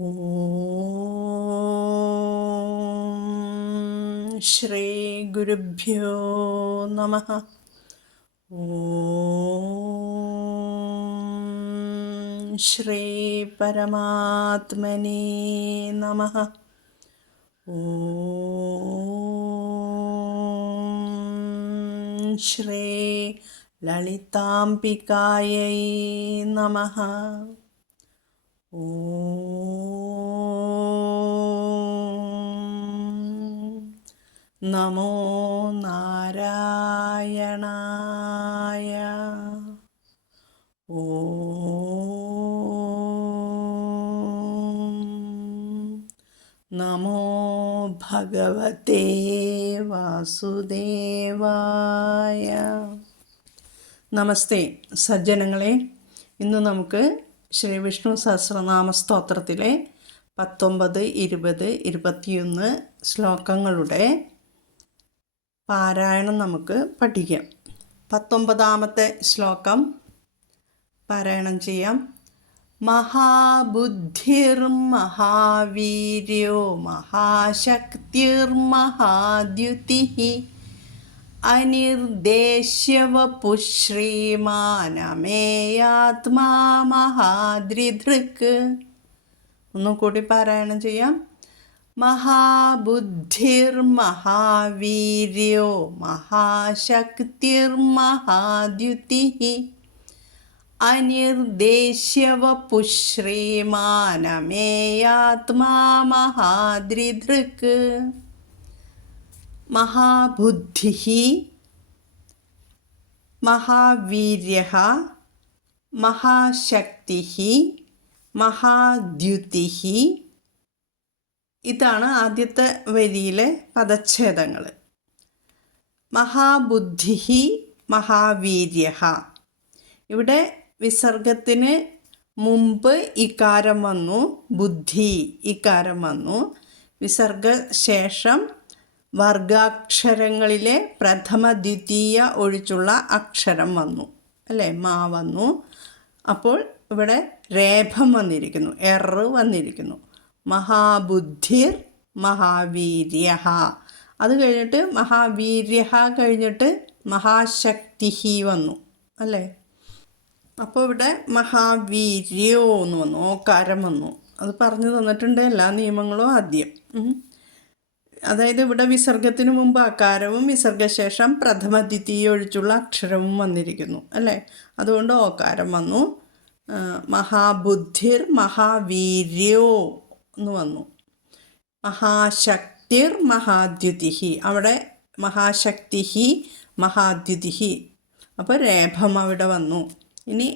ഓം ശ്രീ ഗുരുഭ്യോ നമഃ. ഓം ശ്രീ പരമാത്മനേ നമഃ. ഓം ശ്രീ ലളിതാംബികായൈ നമഃ. നമോ നാരായണായ. നമോ ഭഗവതേ വാസുദേവായ. നമസ്തേ സജ്ജനങ്ങളെ, ഇന്ന് നമുക്ക് ശ്രീ വിഷ്ണു സഹസ്രനാമ സ്തോത്രത്തിലെ 19, 20, 21 ശ്ലോകങ്ങളുടെ പാരായണം നമുക്ക് പഠിക്കാം. 19ാമത്തെ ശ്ലോകം പാരായണം ചെയ്യാം. മഹാബുദ്ധിർമഹാവീര്യോ മഹാശക്തിർമഹാദ്യുതിഃ അനിർദ്ദേശ്യവപുശ്രീമാനമേയാത്മാ മഹാദ്രിധൃക്. ഒന്നും കൂടി പാരായണം ചെയ്യാം. മഹാബുദ്ധിർമഹാവീര്യോ മഹാശക്തിർമഹാദ്യുതിഃ അനിർദ്ദേശ്യവപുശ്രീമാനമേയാത്മാ മഹാദ്രിധൃക്. മഹാബുദ്ധിഃ, മഹാവീര്യഃ, മഹാശക്തിഃ, മഹാദ്യുതിഃ. ഇതാണ് ആദ്യത്തെ വരിയിലെ പദച്ഛേദങ്ങൾ. മഹാബുദ്ധിഃ, മഹാവീര്യഃ. ഇവിടെ വിസർഗത്തിന് മുമ്പ് ഇകാരം വന്നു, ബുദ്ധി ഇകാരം വന്നു. വിസർഗശേഷം വർഗാക്ഷരങ്ങളിലെ പ്രഥമ ദ്വിതീയ ഒഴിച്ചുള്ള അക്ഷരം വന്നു, അല്ലേ, മാ വന്നു. അപ്പോൾ ഇവിടെ രേഭം വന്നിരിക്കുന്നു, വന്നിരിക്കുന്നു. മഹാബുദ്ധിർ മഹാവീര്യഃ. അത് കഴിഞ്ഞിട്ട് മഹാവീര്യഃ കഴിഞ്ഞിട്ട് മഹാശക്തിഃ വന്നു, അല്ലേ. അപ്പോൾ ഇവിടെ മഹാവീര്യോ എന്ന് വന്നു, ഓകാരം വന്നു. അത് പറഞ്ഞു തന്നിട്ടുണ്ട് എല്ലാ നിയമങ്ങളും ആദ്യം. അതായത് ഇവിടെ വിസർഗത്തിന് മുമ്പ് അകാരവും വിസർഗശേഷം പ്രഥമ ദ്വിതീയ ഒഴിച്ചുള്ള അക്ഷരവും വന്നിരിക്കുന്നു, അല്ലേ. അതുകൊണ്ട് ഓകാരം വന്നു. മഹാബുദ്ധിർ മഹാവീര്യോ എന്ന് വന്നു. മഹാശക്തിർ മഹാദ്യുതിഃ. അവിടെ മഹാശക്തിഃ മഹാദ്യുതിഃ. അപ്പോൾ രേഭം അവിടെ വന്നു. ഇനി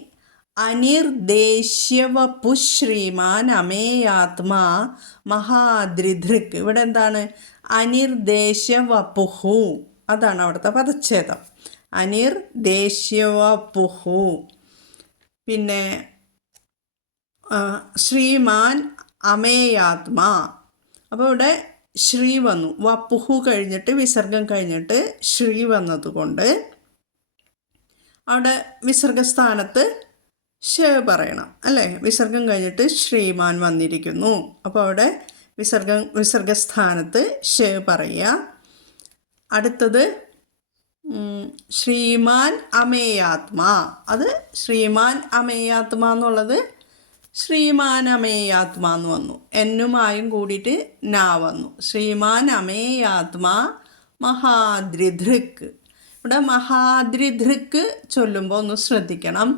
അനിർദ്ദേശ്യവപുശ്രീമാൻ അമേയാത്മാ മഹാദ്രിധൃക്. ഇവിടെ എന്താണ്? അനിർദ്ദേശ്യവപുഹു. അതാണ് അവിടുത്തെ പദച്ഛേദം. അനിർദ്ദേശ്യവപുഹു. പിന്നെ ശ്രീമാൻ അമേയാത്മാ. അപ്പോൾ ഇവിടെ ശ്രീ വന്നു. വപ്പുഹു കഴിഞ്ഞിട്ട് വിസർഗം കഴിഞ്ഞിട്ട് ശ്രീ വന്നതുകൊണ്ട് അവിടെ വിസർഗസ്ഥാനത്ത് ഷ പറയണം, അല്ലേ. വിസർഗം കഴിഞ്ഞിട്ട് ശ്രീമാൻ വന്നിരിക്കുന്നു. അപ്പോൾ അവിടെ വിസർഗസ്ഥാനത്ത് ഷ പറയുക. അടുത്തത് ശ്രീമാൻ അമേയാത്മാ. അത് ശ്രീമാൻ അമേയാത്മാ എന്നുള്ളത് ശ്രീമാൻ അമേയാത്മാ എന്ന് വന്നു. എന്നുമായും കൂടിയിട്ട് നാ വന്നു. ശ്രീമാൻ അമേയാത്മാ മഹാദ്രിധൃക്. ഇവിടെ മഹാദ്രിധൃക് ചൊല്ലുമ്പോൾ ഒന്ന് ശ്രദ്ധിക്കണം.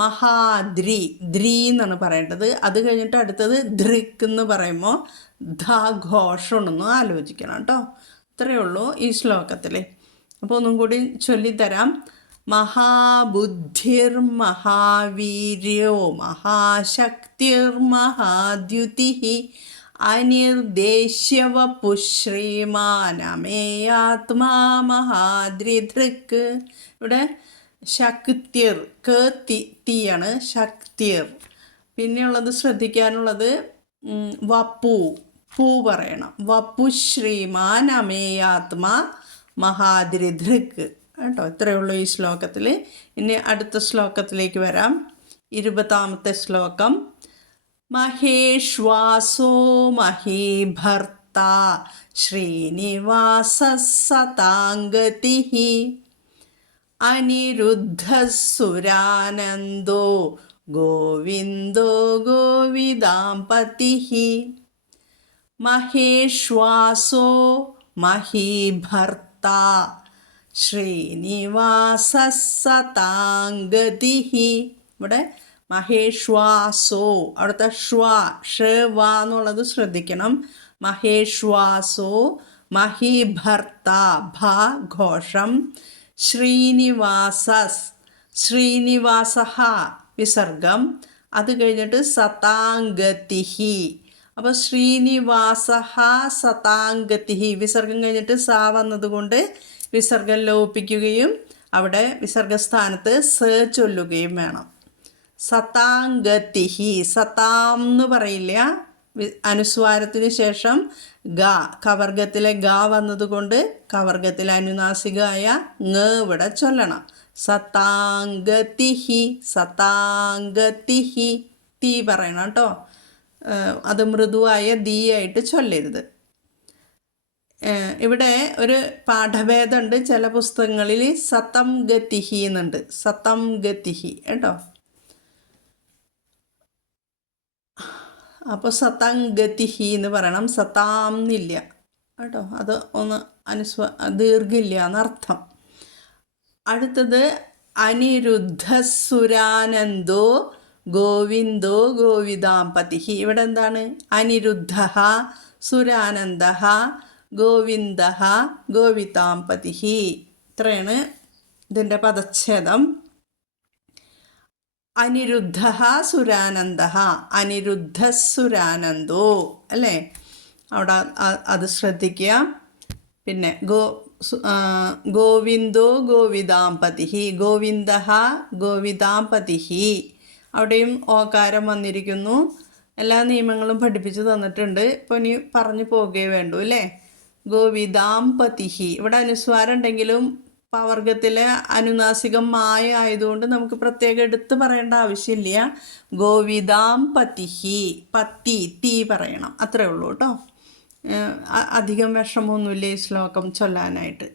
മഹാദ്രി, ദ്രി എന്നാണ് പറയേണ്ടത്. അത് കഴിഞ്ഞിട്ട് അടുത്തത് ധൃക് എന്ന് പറയുമ്പോൾ ഘോഷമാണെന്ന് ആലോചിക്കണം കേട്ടോ. ഇത്രയേ ഉള്ളൂ ഈ ശ്ലോകത്തിൽ. അപ്പോൾ ഒന്നും കൂടി ചൊല്ലിത്തരാം. മഹാബുദ്ധിർമഹാവീര്യോ മഹാശക്തിർമഹാദ്യുതിഃ അനിർദ്ദേശ്യവപുശ്രീമാനമേയാത്മാ മഹാദ്രിധൃക്. ഇവിടെ ശക്തിർ, തീയാണ്, ശക്തിർ. പിന്നെയുള്ളത് ശ്രദ്ധിക്കാനുള്ളത് വപ്പു, പൂ പറയണം. വപുശ്രീമാൻ അമേയാത്മാ മഹാദ്രിധൃക് കേട്ടോ. ഇത്രയേ ഉള്ളൂ ഈ ശ്ലോകത്തിൽ. ഇനി അടുത്ത ശ്ലോകത്തിലേക്ക് വരാം. 20ാമത്തെ ശ്ലോകം. മഹേശ്വാസോ മഹീഭർത്ത ശ്രീനിവാസ സതാംഗതിഃ അനിരുദ്ധസുരാനന്ദോ ഗോവിന്ദോ ഗോവിദാംപതിഃ മഹേശ്വാസോ മഹീഭർത്ത ശ്രീനിവാസ സതാംഗതിഃ. ഇവിടെ മഹേശ്വാസോ, അവിടുത്തെ ഷ എന്നുള്ളത് ശ്രദ്ധിക്കണം. മഹേശ്വാസോ മഹീഭർത്ത ഭ ഘോഷം ശ്രീനിവാസസ് ശ്രീനിവാസഃ വിസർഗം, അത് കഴിഞ്ഞിട്ട് സതാംഗതിഃ. അപ്പോൾ ശ്രീനിവാസഃ സതാംഗതിഃ വിസർഗം കഴിഞ്ഞിട്ട് സ വന്നതുകൊണ്ട് വിസർഗം ലോപിക്കുകയും അവിടെ വിസർഗസ്ഥാനത്ത് സ ചൊല്ലുകയും വേണം. സതാംഗതിഃ, സതാം എന്ന് പറയില്ല. അനുസ്വാരത്തിന് ശേഷം ഗ, കവർഗത്തിലെ ഗ വന്നതുകൊണ്ട് കവർഗത്തിലെ അനുനാസികമായ ങ ഇവിടെ ചൊല്ലണം. സതാംഗതിഃ സതാംഗതിഃ. തീ പറയണം കേട്ടോ, അത് മൃദുവായ ദീ ആയിട്ട് ചൊല്ലരുത്. ഇവിടെ ഒരു പാഠഭേദമുണ്ട്. ചില പുസ്തകങ്ങളിൽ സതം ഗതിഹി എന്നുണ്ട്. സതം ഗതിഹി കേട്ടോ. അപ്പോൾ സതംഗതിഹി എന്ന് പറയണം, സതാം എന്നില്ല കേട്ടോ. അത് ഒന്ന് ദീർഘില്ല എന്നർത്ഥം. അടുത്തത് അനിരുദ്ധസുരാനന്ദോ ഗോവിന്ദോ ഗോവിദാംപതിഃ. ഇവിടെ എന്താണ്? അനിരുദ്ധ സുരാനന്ദ ഗോവിന്ദ ഗോവിദാംപതിഃ. ഇത്രയാണ് ഇതിൻ്റെ പദച്ഛേദം. അനിരുദ്ധ സുരാനന്ദ അനിരുദ്ധസുരാനന്ദോ അല്ലേ, അവിടെ അത് ശ്രദ്ധിക്കുക. പിന്നെ ഗോവിന്ദോ ഗോവിദാംപതിഃ ഗോവിന്ദ ഗോവിദാംപതിഃ. അവിടെയും ഓകാരം വന്നിരിക്കുന്നു. എല്ലാ നിയമങ്ങളും പഠിപ്പിച്ച് തന്നിട്ടുണ്ട്. ഇപ്പോൾ ഇനി പറഞ്ഞു പോകുകയേ വേണ്ടൂ അല്ലേ. ഗോവിദാംപതിഃ, ഇവിടെ അനുസ്വാരം ഉണ്ടെങ്കിലും പവർഗത്തിലെ അനുനാസികം മായ ആയതുകൊണ്ട് നമുക്ക് പ്രത്യേകം എടുത്ത് പറയേണ്ട ആവശ്യമില്ല. ഗോവിദാംപതിഃ, പത്തി തീ പറയണം, അത്രേ ഉള്ളൂ കേട്ടോ. അധികം വിഷമമൊന്നുമില്ല ഈ ശ്ലോകം ചൊല്ലാനായിട്ട്.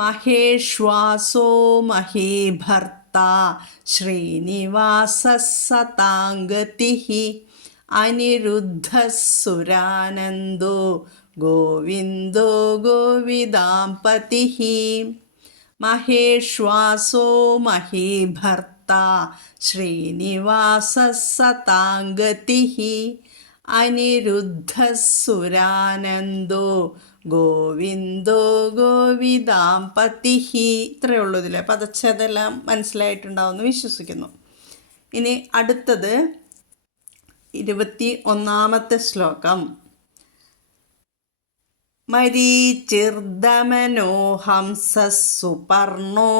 മഹേശ്വാസോ മഹീഭർത്ത ശ്രീനിവാസ സതാംഗതിഃ അനിരുദ്ധസുരാനന്ദോ ഗോവിന്ദോ ഗോവിദാംപതിഃ മഹേശ്വാസോ മഹീഭർത്ത ശ്രീനിവാസ സതാംഗതിഃ അനിരുദ്ധസുരാനന്ദോ ഗോവിന്ദോ ഗോവിദാംപതിഃ. ഇത്രയേ ഉള്ളൂ ഇതിലെ പദച്ഛേദമെല്ലാം മനസ്സിലായിട്ടുണ്ടാവുമെന്ന് വിശ്വസിക്കുന്നു. ഇനി അടുത്തത് 21ാമത്തെ ശ്ലോകം. മരീചിർദമനോ ഹംസസുപർണോ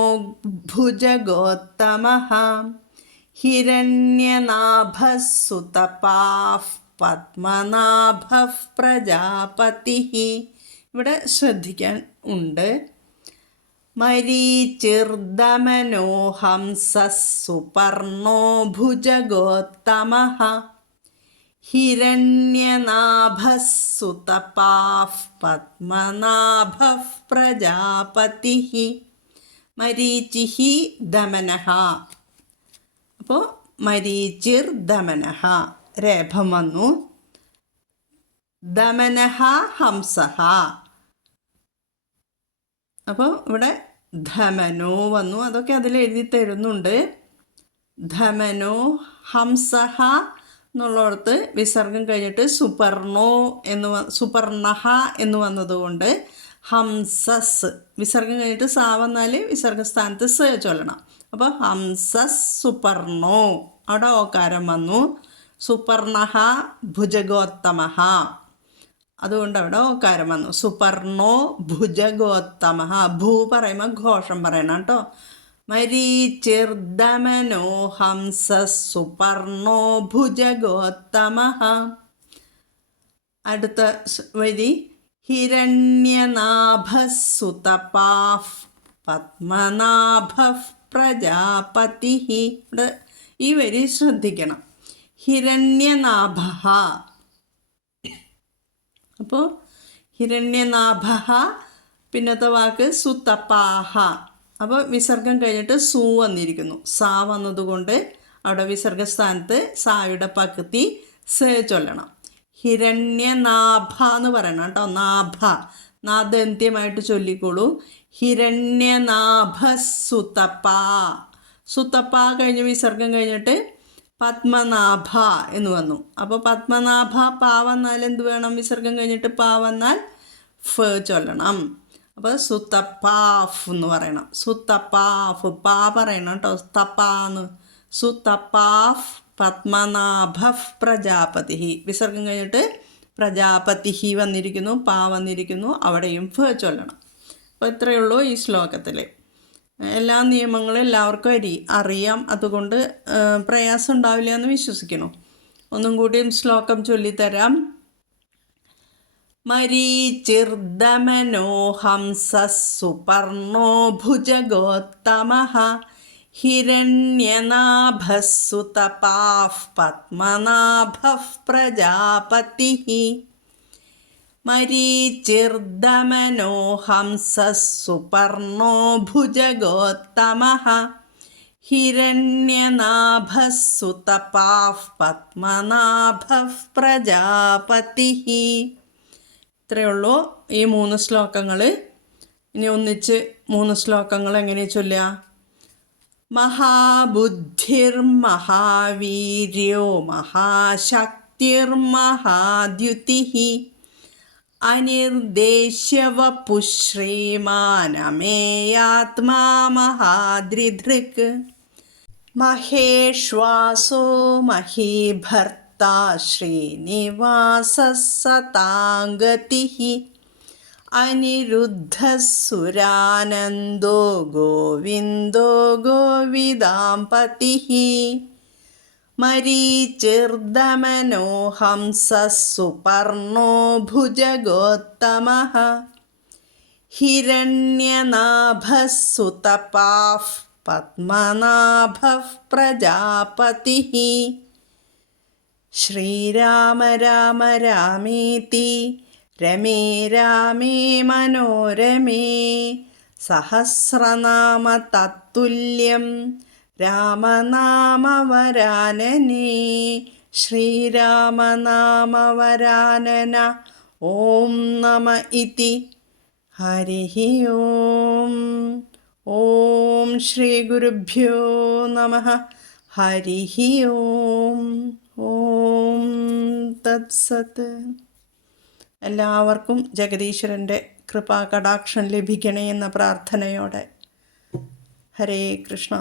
ഭുജഗോത്തമഃ ഹിരണ്യനാഭസുതപാഃ പത്മനാഭഃ പ്രജാപതിഃ. ഇവിടെ ശ്രദ്ധിക്കാൻ ഉണ്ട്. മരീചിർദമനോ ഹംസസുപർണോ ഭുജഗോത്തമഃ ഹിരണ്യനാഭസുതപാഃ പത്മനാഭഃ പ്രജാപതിഃ. മരീചിഃ ദമനഃ. അപ്പോൾ മരീചിർ ദമനഃ രേഭം വന്നു. ദമനഃ ഹംസഃ. അപ്പോൾ ഇവിടെ ധമനോ വന്നു. അതൊക്കെ അതിൽ എഴുതി തരുന്നുണ്ട്. ധമനോ ഹംസഃ എന്നുള്ളിടത്ത് വിസർഗം കഴിഞ്ഞിട്ട് സുപർണഹ എന്ന് വന്നതുകൊണ്ട് ഹംസസ് വിസർഗം കഴിഞ്ഞിട്ട് സാ വന്നാൽ വിസർഗസ്ഥാനത്ത് സ ചൊല്ലണം. അപ്പോൾ ഹംസസ് സുപർണോ, അവിടെ ഓകാരം വന്നു. സുപർണഹ ഭുജഗോത്തമഃ, അതുകൊണ്ട് അവിടെ ഓകാരം വന്നു. സുപർണോ ഭുജഗോത്തമഃ. ഭൂ പറയുമ്പോൾ ഘോഷം പറയണം കേട്ടോ. മരീചിർദമനോ ഹംസസുപർണോ ഭുജഗോത്തമഃ. അടുത്ത വരി ഹിരണ്യനാഭസുതപാഃ പത്മനാഭഃ പ്രജാപതിഃ. ഇവിടെ ഈ വരി ശ്രദ്ധിക്കണം. ഹിരണ്യനാഭഃ. അപ്പോൾ ഹിരണ്യനാഭഃ, പിന്നത്തെ വാക്ക് സുതപാഹ. അപ്പോൾ വിസർഗം കഴിഞ്ഞിട്ട് സു വന്നിരിക്കുന്നു. സാ വന്നതുകൊണ്ട് അവിടെ വിസർഗസ്ഥാനത്ത് സായുടെ പകുതി സ ചൊല്ലണം. ഹിരണ്യനാഭ എന്ന് പറയണം കേട്ടോ. നാഭ നാദന്ത്യമായിട്ട് ചൊല്ലിക്കോളൂ. ഹിരണ്യനാഭ സുതപ. സുതപ കഴിഞ്ഞ് വിസർഗം കഴിഞ്ഞിട്ട് പത്മനാഭ എന്ന് വന്നു. അപ്പോൾ പത്മനാഭ പാ വന്നാൽ എന്ത് വേണം? വിസർഗം കഴിഞ്ഞിട്ട് പാ വന്നാൽ ഫ് ചൊല്ലണം. അപ്പോൾ സുതപാഫ് എന്ന് പറയണം. സുതപാഫ് പാ പറയണം കേട്ടോ. തപ്പാന്ന്. സുതപാഫ് പത്മനാഭ പ്രജാപതി. വിസർഗം കഴിഞ്ഞിട്ട് പ്രജാപതി വന്നിരിക്കുന്നു, പാ വന്നിരിക്കുന്നു, അവിടെയും ഫ് ചൊല്ലണം. അപ്പോൾ ഇത്രയേ ഉള്ളൂ ഈ ശ്ലോകത്തിൽ. എല്ലാ നിയമങ്ങളും എല്ലാവർക്കും അറിയാം. അതുകൊണ്ട് പ്രയാസം ഉണ്ടാവില്ല എന്ന് വിശ്വസിക്കുന്നു. ഒന്നും കൂടിയും ശ്ലോകം ചൊല്ലിത്തരാം. മരീചിർദമനോ ഹംസഃ സുപർണോ ഭുജഗോത്തമഃ ഹിരണ്യനാഭഃ സുതപാഃ പത്മനാഭഃ പ്രജാപതിഃ. മരീചിർദമനോ ഹംസഃ സുപർണോ ഭുജഗോത്തമഃ ഹിരണ്യനാഭഃ സുതപാഃ പത്മനാഭഃ പ്രജാപതിഃ. ഇത്രയേ ഉള്ളൂ ഈ 3 ശ്ലോകങ്ങൾ. ഇനി ഒന്നിച്ച് 3 ശ്ലോകങ്ങൾ എങ്ങനെ ചൊല്ലുക? മഹാബുദ്ധിർമഹാവീര്യോ മഹാശക്തിർമഹാദ്യുതിഃ അനിർദ്ദേശ്യവപുശ്രീമാനമേയാത്മാ മഹാദ്രിധൃക്. മഹേശ്വാസോ മഹീഭർത്താ ശ്രീനിവാസഃ സതാംഗതിഃ അനിരുദ്ധഃ സുരാനന്ദോ ഗോവിന്ദോ ഗോവിദാംപതിഃ. മരീചിർദമനോ ഹംസഃ സുപർണോ ഭുജഗോത്തമഃ ഹിരണ്യനാഭഃ സുതപാഃ പത്മനാഭഃ പ്രജാപതിഃ. ശ്രീരാമ രാമ രാമേതി രമേ രാമേ മനോരമേ സഹസ്രനാമ തത്തുല്യം രാമനാമവരാനനേ. ശ്രീരാമനാമവരാനന ഓം നമ ഇതി. ഹരിഃ ഓം. ഓം ശ്രീ ഗുരുഭ്യോ നമഃ. ഹരിഃ ഓം. ഓം തത്സത്. എല്ലാവർക്കും ജഗദീശ്വരൻ്റെ കൃപാകടാക്ഷം ലഭിക്കണേ എന്ന പ്രാർത്ഥനയോടെ. ഹരേ കൃഷ്ണ.